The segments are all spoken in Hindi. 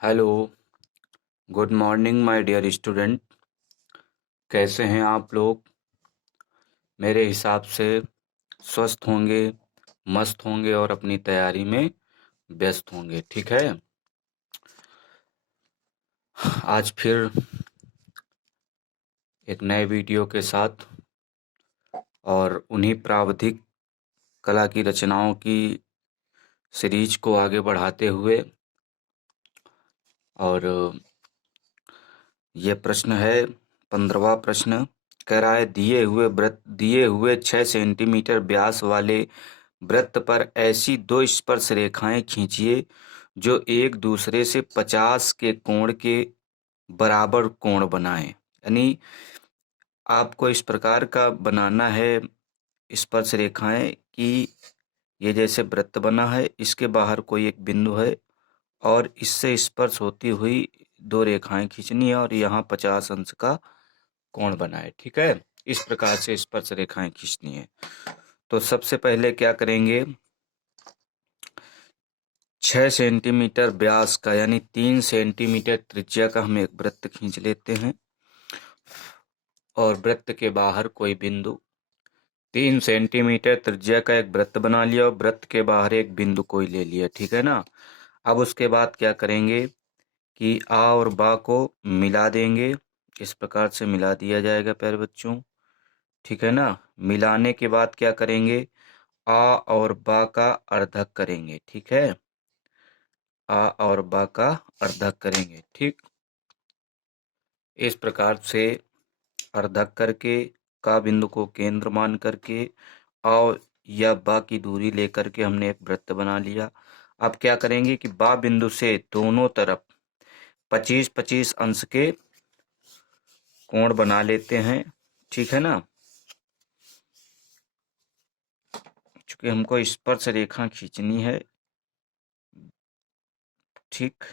Hello, good morning my dear student. कैसे हैं आप लोग? मेरे हिसाब से स्वस्थ होंगे, मस्त होंगे और अपनी तैयारी में व्यस्त होंगे। ठीक है। आज फिर एक नए वीडियो के साथ और उन्हीं प्रावधिक कला की रचनाओं की सीरीज को आगे बढ़ाते हुए और ये प्रश्न है 15वां प्रश्न। कह रहा है दिए हुए 6 सेंटीमीटर व्यास वाले वृत्त पर ऐसी दो स्पर्श रेखाएं खींचिए जो एक दूसरे से 50 के कोण के बराबर कोण बनाएं। यानी आपको इस प्रकार का बनाना है स्पर्श रेखाएं कि ये जैसे वृत्त बना है, इसके बाहर कोई एक बिंदु है और इससे स्पर्श होती हुई दो रेखाएं खींचनी है और यहाँ 50 अंश का कोण बनाए। ठीक है। इस प्रकार से स्पर्श रेखाएं खींचनी है। तो सबसे पहले क्या करेंगे, 6 सेंटीमीटर व्यास का यानी 3 सेंटीमीटर त्रिज्या का हम एक वृत्त खींच लेते हैं और वृत्त के बाहर कोई बिंदु। 3 सेंटीमीटर त्रिज्या का एक वृत्त बना लिया और वृत्त के बाहर एक बिंदु कोई ले लिया। ठीक है ना। अब उसके बाद क्या करेंगे कि आ और बा को मिला देंगे। इस प्रकार से मिला दिया जाएगा प्यारे बच्चों। ठीक है ना। मिलाने के बाद क्या करेंगे, आ और बा का अर्धक करेंगे। ठीक है। आ और बा का अर्धक करेंगे। ठीक। इस प्रकार से अर्धक करके का बिंदु को केंद्र मान करके और या बा की दूरी लेकर के हमने एक वृत्त बना लिया। अब क्या करेंगे कि बा बिंदु से दोनों तरफ 25-25 अंश के कोण बना लेते हैं। ठीक है ना। चूंकि हमको स्पर्श रेखा खींचनी है। ठीक।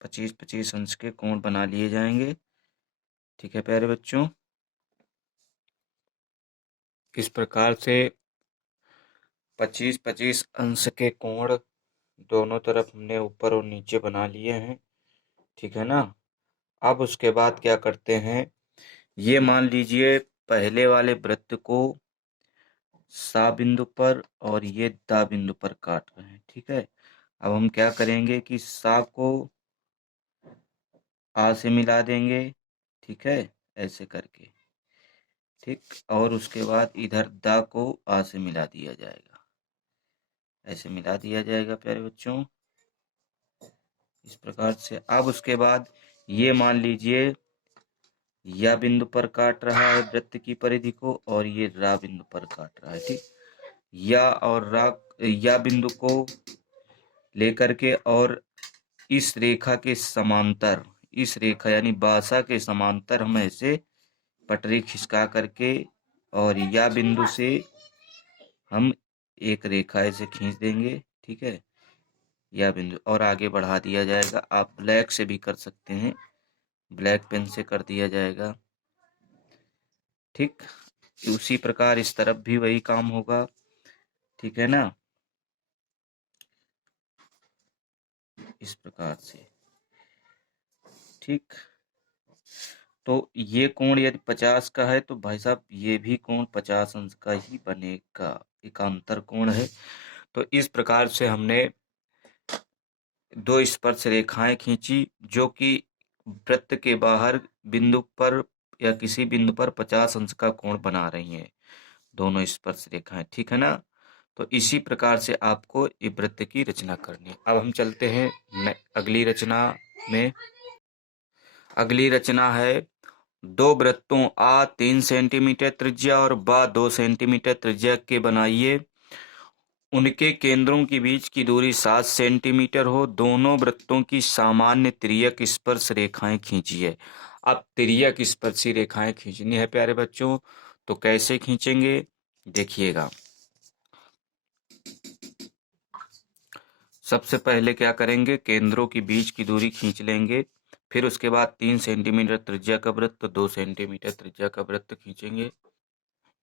25-25 अंश के कोण बना लिए जाएंगे। ठीक है प्यारे बच्चों। इस प्रकार से 25-25 अंश के कोण दोनों तरफ हमने ऊपर और नीचे बना लिए हैं। ठीक है ना। अब उसके बाद क्या करते हैं, ये मान लीजिए पहले वाले वृत्त को सा बिंदु पर और ये दा बिंदु पर काट रहे हैं। ठीक है। अब हम क्या करेंगे कि सा को आ से मिला देंगे। ठीक है। ऐसे करके। ठीक। और उसके बाद इधर दा को आ से मिला दिया जाएगा। ऐसे मिला दिया जाएगा प्यारे बच्चों। इस प्रकार से अब उसके बाद ये मान लीजिए या बिंदु पर काट रहा है वृत्त की परिधि को और ये रा बिंदु पर काट रहा है। ठीक। या और रा या बिंदु को लेकर के और इस रेखा के समांतर, इस रेखा यानी बासा के समांतर हम ऐसे पटरी खिसका करके और या बिंदु से हम एक रेखा ऐसे खींच देंगे। ठीक है। या बिंदु और आगे बढ़ा दिया जाएगा। आप ब्लैक से भी कर सकते हैं, ब्लैक पेन से कर दिया जाएगा। ठीक। उसी प्रकार इस तरफ भी वही काम होगा। ठीक है ना। इस प्रकार से। ठीक। तो ये कोण यदि 50 का है तो भाई साहब ये भी कोण 50 अंश का ही बनेगा। एकांतर कोण है। तो इस प्रकार से हमने दो स्पर्श रेखाएं खींची जो कि वृत्त के बाहर बिंदु पर या किसी बिंदु पर 50 अंश का कोण बना रही हैं दोनों स्पर्श रेखाएं। ठीक है ना। तो इसी प्रकार से आपको ये वृत्त की रचना करनी है। अब हम चलते हैं अगली रचना में। अगली रचना है दो वृत्तों आ 3 सेंटीमीटर त्रिज्या और बा 2 सेंटीमीटर त्रिज्या के बनाइए। उनके केंद्रों के बीच की दूरी 7 सेंटीमीटर हो। दोनों वृत्तों की सामान्य तिर्यक स्पर्श रेखाएं खींचिए। अब तिर्यक स्पर्शी रेखाएं खींचनी है प्यारे बच्चों। तो कैसे खींचेंगे देखिएगा। सबसे पहले क्या करेंगे, केंद्रों के बीच की दूरी खींच लेंगे। फिर उसके बाद 3 सेंटीमीटर त्रिज्या का वृत्त, 2 सेंटीमीटर त्रिज्या का वृत्त खींचेंगे।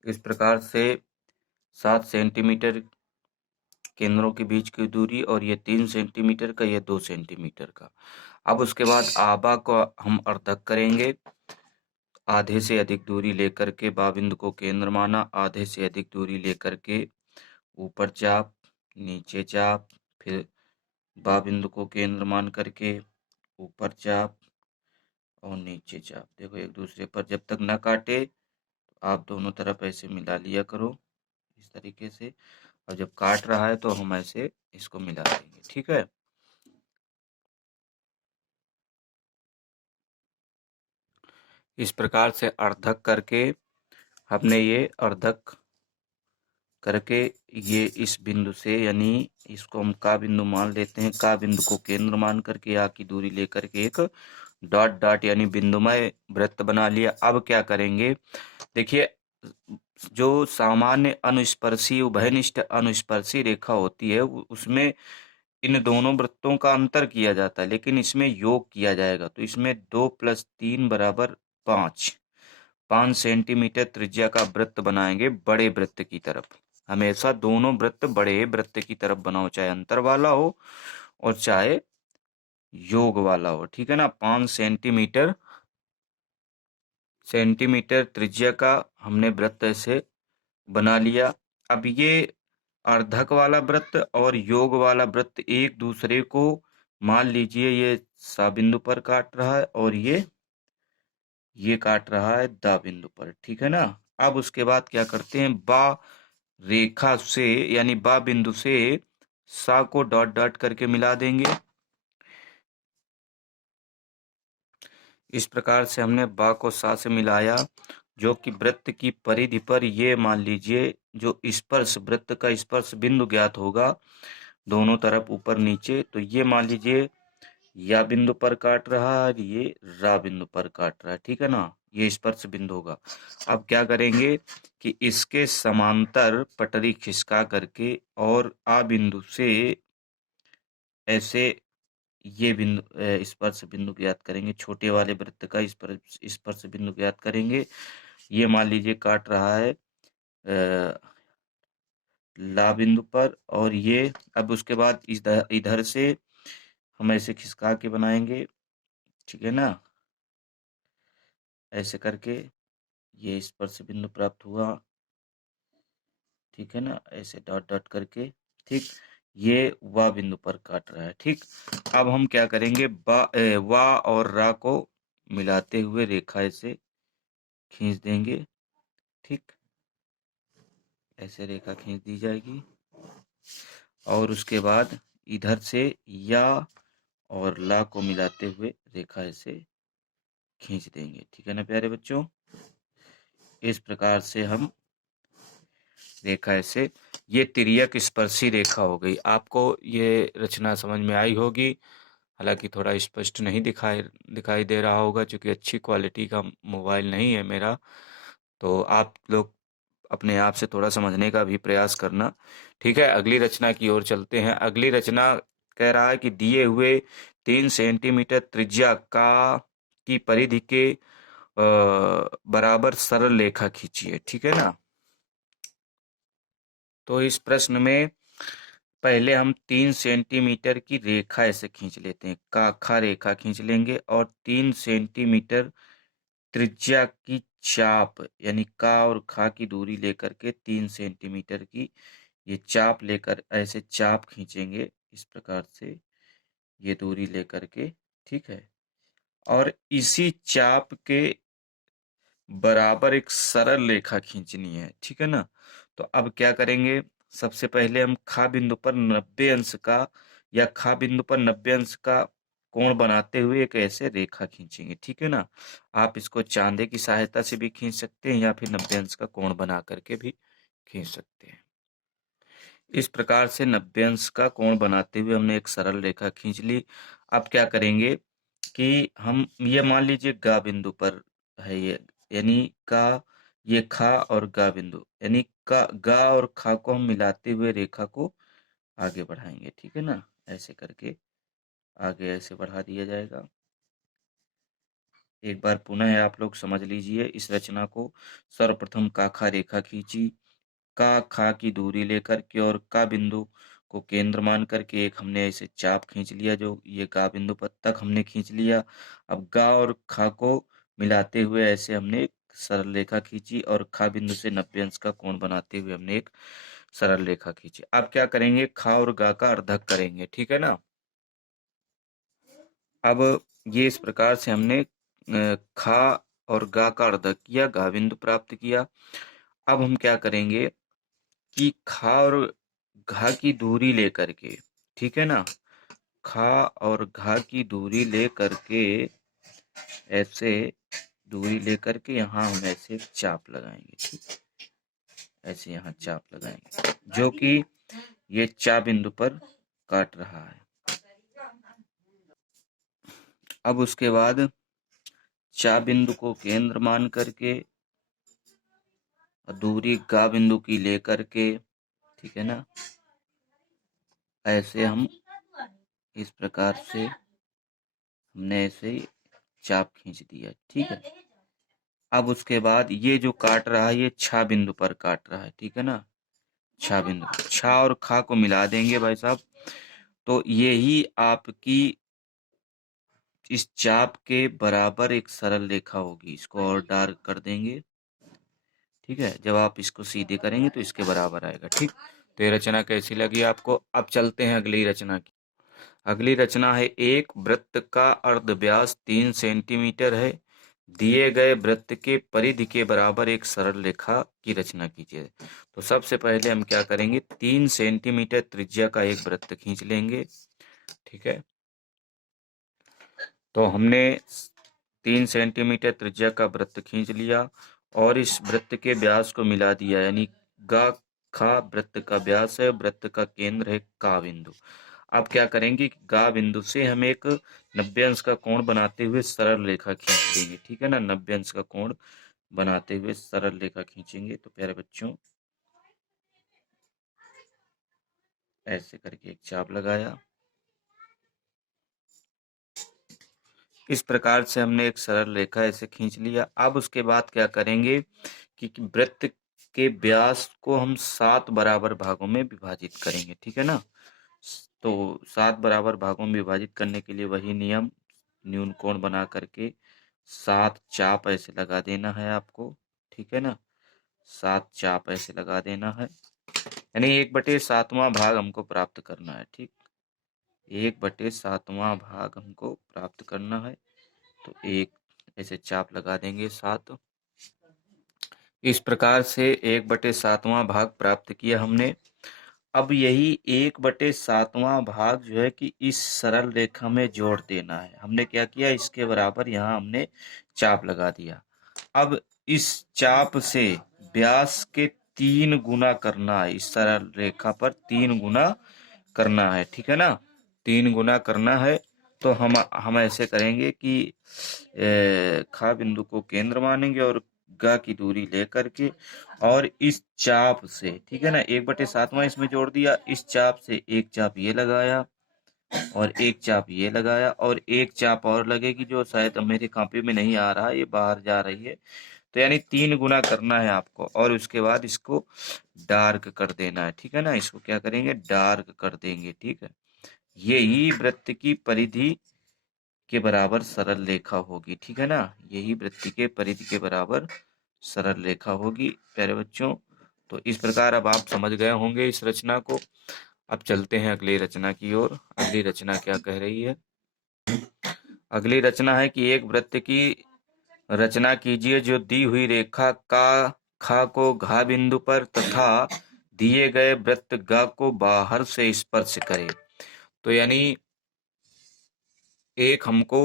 इस प्रकार से 7 सेंटीमीटर केंद्रों के बीच की दूरी, और ये 3 सेंटीमीटर का, ये 2 सेंटीमीटर का। अब उसके बाद आबा को हम अर्धक करेंगे। आधे से अधिक दूरी लेकर के बा बिंदु को केंद्र माना, आधे से अधिक दूरी लेकर के ऊपर चाप, नीचे चाप, फिर बा बिंदु को केंद्र मान करके ऊपर चाप और नीचे चाप। देखो एक दूसरे पर जब तक न काटे आप दोनों तरफ ऐसे मिला लिया करो इस तरीके से, और जब काट रहा है तो हम ऐसे इसको मिला देंगे। ठीक है, इस प्रकार से अर्धक करके हमने ये अर्धक करके ये इस बिंदु से, यानी इसको हम का बिंदु मान लेते हैं, का बिंदु को केंद्र मान करके आ की दूरी लेकर के एक डॉट डॉट यानी बिंदुमय वृत्त बना लिया। अब क्या करेंगे, देखिए जो सामान्य अनुस्पर्शी उभयनिष्ठ अनुस्पर्शी रेखा होती है उसमें इन दोनों वृत्तों का अंतर किया जाता है, लेकिन इसमें योग किया जाएगा। तो इसमें 2 + 3 = 5 सेंटीमीटर त्रिज्या का वृत्त बनाएंगे बड़े वृत्त की तरफ। हमेशा दोनों वृत्त बड़े वृत्त की तरफ बनाओ, चाहे अंतर वाला हो और चाहे योग वाला हो। ठीक है ना, 5 सेंटीमीटर त्रिज्या का हमने वृत्त ऐसे बना लिया। अब ये अर्धक वाला वृत्त और योग वाला वृत्त एक दूसरे को, मान लीजिए ये सा बिंदु पर काट रहा है और ये काट रहा है दा बिंदु पर। ठीक है ना, अब उसके बाद क्या करते हैं, बा रेखा से यानी बा बिंदु से सा को डॉट डॉट करके मिला देंगे। इस प्रकार से हमने बा को सा से मिलाया, जो कि वृत्त की परिधि पर ये मान लीजिए जो स्पर्श वृत्त का स्पर्श बिंदु ज्ञात होगा दोनों तरफ ऊपर नीचे, तो ये मान लीजिए या बिंदु पर काट रहा है, ये रा बिंदु पर काट रहा है। ठीक है ना, ये स्पर्श बिंदु होगा। अब क्या करेंगे कि इसके समांतर पटरी खिसका करके और आ बिंदु से ऐसे ये बिंदु स्पर्श बिंदु ज्ञात करेंगे, छोटे वाले वृत्त का स्पर्श बिंदु ज्ञात करेंगे। ये मान लीजिए काट रहा है ला बिंदु पर, और ये अब उसके बाद इधर से हम ऐसे खिसका के बनाएंगे। ठीक है ना, ऐसे करके ये स्पर्श बिंदु प्राप्त हुआ। ठीक है ना, ऐसे डॉट डॉट करके। ठीक, ये वा बिंदु पर काट रहा है। ठीक, अब हम क्या करेंगे, वा और रा को मिलाते हुए रेखा ऐसे खींच देंगे। ठीक, ऐसे रेखा खींच दी जाएगी और उसके बाद इधर से या और ला को मिलाते हुए रेखा ऐसे खींच देंगे। ठीक है ना प्यारे बच्चों, इस प्रकार से हम रेखा ऐसे, ये तिर्यक स्पर्शी रेखा हो गई। आपको ये रचना समझ में आई होगी, हालांकि थोड़ा स्पष्ट नहीं दिखाई दे रहा होगा क्योंकि अच्छी क्वालिटी का मोबाइल नहीं है मेरा, तो आप लोग अपने आप से थोड़ा समझने का भी प्रयास करना। ठीक है, अगली रचना की ओर चलते हैं। अगली रचना कह रहा है कि दिए हुए 3 सेंटीमीटर त्रिज्या का की परिधि के बराबर सरल रेखा खींचिए। ठीक है ना, तो इस प्रश्न में पहले हम 3 सेंटीमीटर की रेखा ऐसे खींच लेते हैं, काखा रेखा खींच लेंगे और 3 सेंटीमीटर त्रिज्या की चाप यानी का और खा की दूरी लेकर के 3 सेंटीमीटर की ये चाप लेकर ऐसे चाप खींचेंगे इस प्रकार से, ये दूरी लेकर के। ठीक है, और इसी चाप के बराबर एक सरल रेखा खींचनी है। ठीक है ना, तो अब क्या करेंगे, सबसे पहले हम खा बिंदु पर 90 अंश का या खा बिंदु पर 90 अंश का कोण बनाते हुए एक ऐसे रेखा खींचेंगे। ठीक है ना, आप इसको चांदे की सहायता से भी खींच सकते हैं या फिर 90 अंश का कोण बना करके भी खींच सकते हैं। इस प्रकार से 90 अंश का कोण बनाते हुए हमने एक सरल रेखा खींच ली। अब क्या करेंगे कि हम ये मान लीजिए गा बिंदु पर है ये, यानी का, ये खा और गा बिंदु, यानी का गा और खा को हम मिलाते हुए रेखा को आगे बढ़ाएंगे। ठीक है ना, ऐसे करके आगे ऐसे बढ़ा दिया जाएगा। एक बार पुनः आप लोग समझ लीजिए इस रचना को। सर्वप्रथम का खा रेखा खींची, का खा की दूरी लेकर के और का बिंदु को केंद्र मान करके एक हमने ऐसे चाप खींच लिया, जो ये गा बिंदु पर तक हमने खींच लिया। अब गा और खा को मिलाते हुए ऐसे हमने एक सरल रेखा खींची और खा बिंदु से 90 अंश का कोण बनाते हुए हमने एक सरल रेखा खींची। अब क्या करेंगे, खा और गा का अर्धक करेंगे, ठीक है ना। अब ये इस प्रकार से हमने खा और गा का अर्धक किया, गा बिंदु प्राप्त किया। अब हम क्या करेंगे कि खा और घा की दूरी लेकर के, ठीक है ना, खा और घा की दूरी लेकर के ऐसे दूरी लेकर के यहाँ हम ऐसे चाप लगाएंगे, ठीक, ऐसे यहाँ चाप लगाएंगे जो कि ये चा बिंदु पर काट रहा है। अब उसके बाद चा बिंदु को केंद्र मान करके दूरी गा बिंदु की लेकर के, ठीक है ना, ऐसे हम इस प्रकार से हमने ऐसे चाप खींच दिया, ठीक है। अब उसके बाद ये जो काट रहा है ये छा बिंदु पर काट रहा है, ठीक है ना, छा बिंदु, छा और खा को मिला देंगे भाई साहब, तो यही आपकी इस चाप के बराबर एक सरल रेखा होगी। इसको और डार्क कर देंगे, ठीक है, जब आप इसको सीधे करेंगे तो इसके बराबर आएगा, ठीक। तो ये रचना कैसी लगी आपको। अब चलते हैं अगली रचना की। अगली रचना है, एक वृत्त का अर्ध व्यास 3 सेंटीमीटर है, दिए गए वृत्त के परिधि के बराबर एक सरल रेखा की रचना कीजिए। तो सबसे पहले हम क्या करेंगे, 3 सेंटीमीटर त्रिज्या का एक वृत्त खींच लेंगे, ठीक है। तो हमने 3 सेंटीमीटर त्रिज्या का वृत्त खींच लिया और इस वृत्त के व्यास को मिला दिया, यानी गा खा वृत्त का व्यास है, वृत्त का केंद्र है का बिंदु। अब क्या करेंगे, गा बिंदु से हम एक 90 अंश का कोण बनाते हुए सरल रेखा खींच देंगे, ठीक है ना, 90 अंश का कोण बनाते हुए सरल रेखा खींचेंगे। तो प्यारे बच्चों ऐसे करके एक चाप लगाया, इस प्रकार से हमने एक सरल रेखा ऐसे खींच लिया। अब उसके बाद क्या करेंगे कि वृत्त के व्यास को हम 7 बराबर भागों में विभाजित करेंगे, ठीक है ना। तो 7 बराबर भागों में विभाजित करने के लिए वही नियम, न्यून कोण बना करके 7 चाप ऐसे लगा देना है आपको, ठीक है ना, 7 चाप ऐसे लगा देना है, यानी 1/7वां भाग हमको प्राप्त करना है, ठीक, 1/7वां भाग हमको प्राप्त करना है। तो एक ऐसे चाप लगा देंगे 7। इस प्रकार से 1/7वां भाग प्राप्त किया हमने। अब यही 1/7वां भाग जो है कि इस सरल रेखा में जोड़ देना है। हमने क्या किया, इसके बराबर यहाँ हमने चाप लगा दिया। अब इस चाप से व्यास के 3 गुना करना है, इस सरल रेखा पर 3 गुना करना है, ठीक है ना, 3 गुना करना है। तो हम ऐसे करेंगे कि खा बिंदु को केंद्र मानेंगे और गा की दूरी लेकर के और इस चाप से, ठीक है ना, 1/7वां इसमें जोड़ दिया, इस चाप से एक चाप ये लगाया और एक चाप ये लगाया और एक चाप और लगेगी जो शायद मेरी कॉपी में नहीं आ रहा, ये बाहर जा रही है। तो यानी 3 गुना करना है आपको और उसके बाद इसको डार्क कर देना है, ठीक है ना, इसको क्या करेंगे, डार्क कर देंगे, ठीक है। यही वृत्त की परिधि के बराबर सरल रेखा होगी, ठीक है ना, यही वृत्त के परिधि के बराबर सरल रेखा होगी प्यारे बच्चों। तो इस प्रकार अब आप समझ गए होंगे इस रचना को। अब चलते हैं अगली रचना की ओर। अगली रचना क्या कह रही है, अगली रचना है कि एक वृत्त की रचना कीजिए जो दी हुई रेखा का खा को घा बिंदु पर तथा दिए गए वृत्त गा को बाहर से स्पर्श करे। तो यानी एक हमको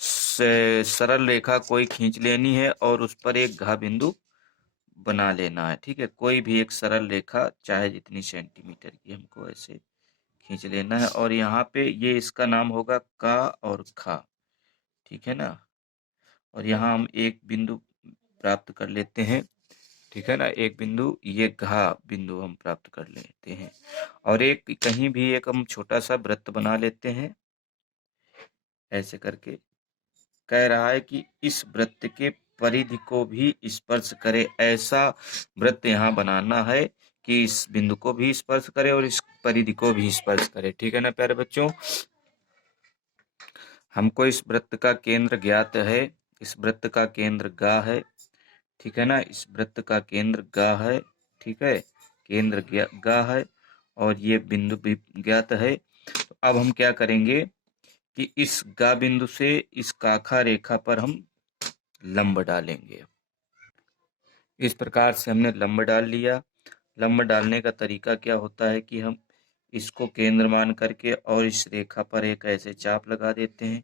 सरल रेखा कोई खींच लेनी है और उस पर एक घा बिंदु बना लेना है, ठीक है, कोई भी एक सरल रेखा चाहे जितनी सेंटीमीटर की हमको ऐसे खींच लेना है और यहाँ पे ये इसका नाम होगा का और खा, ठीक है ना, और यहाँ हम एक बिंदु प्राप्त कर लेते हैं, ठीक है ना, एक बिंदु, ये घा बिंदु हम प्राप्त कर लेते हैं और एक कहीं भी एक हम छोटा सा वृत्त बना लेते हैं ऐसे करके। कह रहा है कि इस वृत्त के परिधि को भी स्पर्श करे, ऐसा वृत्त यहाँ बनाना है कि इस बिंदु को भी स्पर्श करे और इस परिधि को भी स्पर्श करे। ठीक है ना प्यारे बच्चों, हमको इस वृत्त का केंद्र ज्ञात है, इस वृत्त का केंद्र गा है। ठीक है ना, इस वृत्त का केंद्र गा है। ठीक है, केंद्र गा है और ये बिंदु भी ज्ञात है। तो अब हम क्या करेंगे कि इस गा बिंदु से इस काखा रेखा पर हम लंब डालेंगे। इस प्रकार से हमने लंब डाल लिया। लंब डालने का तरीका क्या होता है कि हम इसको केंद्र मान करके और इस रेखा पर एक ऐसे चाप लगा देते हैं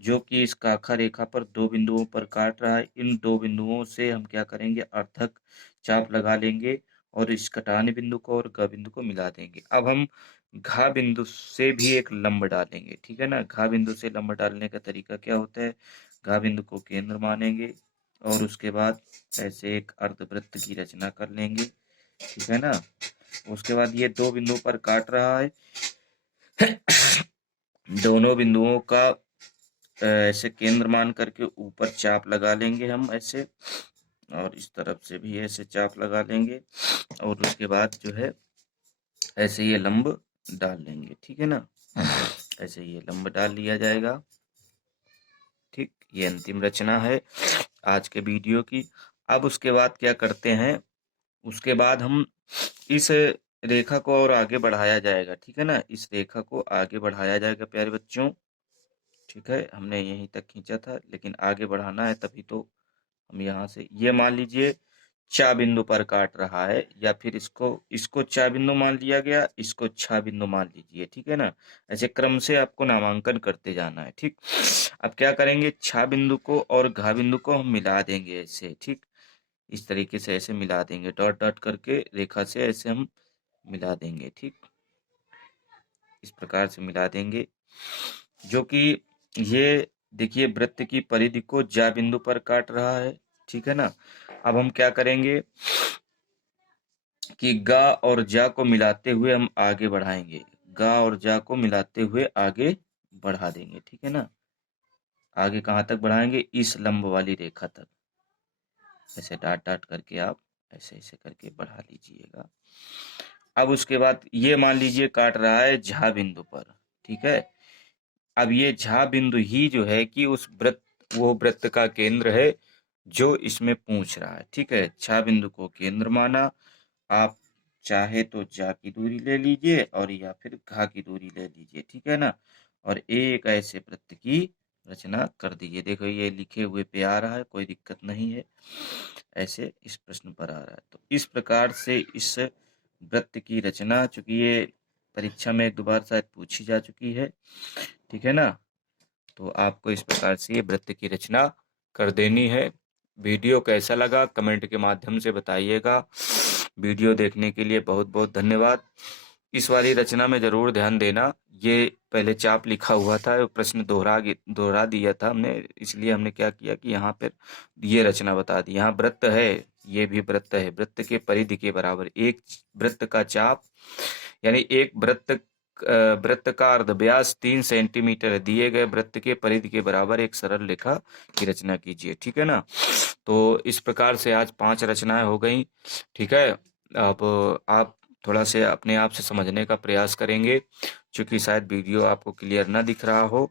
जो कि इस काखा रेखा पर दो बिंदुओं पर काट रहा है। इन दो बिंदुओं से हम क्या करेंगे, अर्थक चाप लगा लेंगे और इस कटाने बिंदु को और ग बिंदु को मिला देंगे। अब हम घा बिंदु से भी एक लंब डालेंगे। ठीक है ना, घा बिंदु से लंब डालने का तरीका क्या होता है, घा बिंदु को केंद्र मानेंगे और उसके बाद ऐसे एक अर्धवृत्त की रचना कर लेंगे। ठीक है ना, उसके बाद ये दो बिंदुओं पर काट रहा है, दोनों बिंदुओं का ऐसे केंद्र मान करके ऊपर चाप लगा लेंगे हम ऐसे, और इस तरफ से भी ऐसे चाप लगा लेंगे और उसके बाद जो है ऐसे ये लंब डाल लेंगे। ठीक है ना, ऐसे ये लंब डाल लिया जाएगा। ठीक, ये अंतिम रचना है आज के वीडियो की। अब उसके बाद क्या करते हैं, उसके बाद हम इस रेखा को और आगे बढ़ाया जाएगा। ठीक है ना, इस रेखा को आगे बढ़ाया जाएगा प्यारे बच्चों। ठीक है, हमने यहीं तक खींचा था लेकिन आगे बढ़ाना है, तभी तो हम यहाँ से ये मान लीजिए चा बिंदु पर काट रहा है, या फिर इसको इसको चा बिंदु मान लिया गया, इसको छा बिंदु मान लीजिए। ठीक है ना, ऐसे क्रम से आपको नामांकन करते जाना है। ठीक, अब क्या करेंगे, छा बिंदु को और घा बिंदु को हम मिला देंगे ऐसे। ठीक, इस तरीके से ऐसे मिला देंगे, डॉट डॉट करके रेखा से ऐसे हम मिला देंगे। ठीक, इस प्रकार से मिला देंगे, जो कि ये देखिए वृत्त की परिधि को जा बिंदु पर काट रहा है। ठीक है ना, अब हम क्या करेंगे कि गा और जा को मिलाते हुए हम आगे बढ़ाएंगे, गा और जा को मिलाते हुए आगे बढ़ा देंगे। ठीक है ना, आगे कहाँ तक बढ़ाएंगे, इस लंब वाली रेखा तक, ऐसे डाट डाट करके आप ऐसे ऐसे करके बढ़ा लीजिएगा। अब उसके बाद ये मान लीजिए काट रहा है झा बिंदु पर। ठीक है, अब ये झा बिंदु ही जो है कि उस वृत्त, वो वृत्त का केंद्र है जो इसमें पूछ रहा है। ठीक है, झा बिंदु को केंद्र माना, आप चाहे तो जा की दूरी ले लीजिए और या फिर घा की दूरी ले लीजिए। ठीक है ना, और एक ऐसे वृत्त की रचना कर दीजिए। देखो ये लिखे हुए पे आ रहा है, कोई दिक्कत नहीं है, ऐसे इस प्रश्न पर आ रहा है। तो इस प्रकार से इस वृत्त की रचना, चूंकि ये परीक्षा में एक दो बार शायद पूछी जा चुकी है। ठीक है ना, तो आपको इस प्रकार से ये वृत्त की रचना कर देनी है। वीडियो कैसा लगा कमेंट के माध्यम से बताइएगा। वीडियो देखने के लिए बहुत बहुत धन्यवाद। इस वाली रचना में जरूर ध्यान देना, ये पहले चाप लिखा हुआ था, प्रश्न दोहरा दिया था हमने, इसलिए हमने क्या किया कि यहाँ पर ये रचना बता दी। यहाँ वृत्त है, ये भी वृत्त है, वृत्त के परिधि के बराबर एक वृत्त का चाप, यानी एक वृत्त का अर्धव्यास 3 सेंटीमीटर है, दिए गए वृत्त के परिधि के बराबर एक सरल रेखा की रचना कीजिए। ठीक है ना, तो इस प्रकार से आज 5 रचनाएं हो गई। ठीक है, अब आप थोड़ा से अपने आप से समझने का प्रयास करेंगे, क्योंकि शायद वीडियो आपको क्लियर ना दिख रहा हो।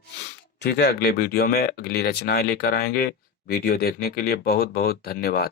ठीक है, अगले वीडियो में अगली रचनाएं लेकर आएंगे। वीडियो देखने के लिए बहुत बहुत धन्यवाद।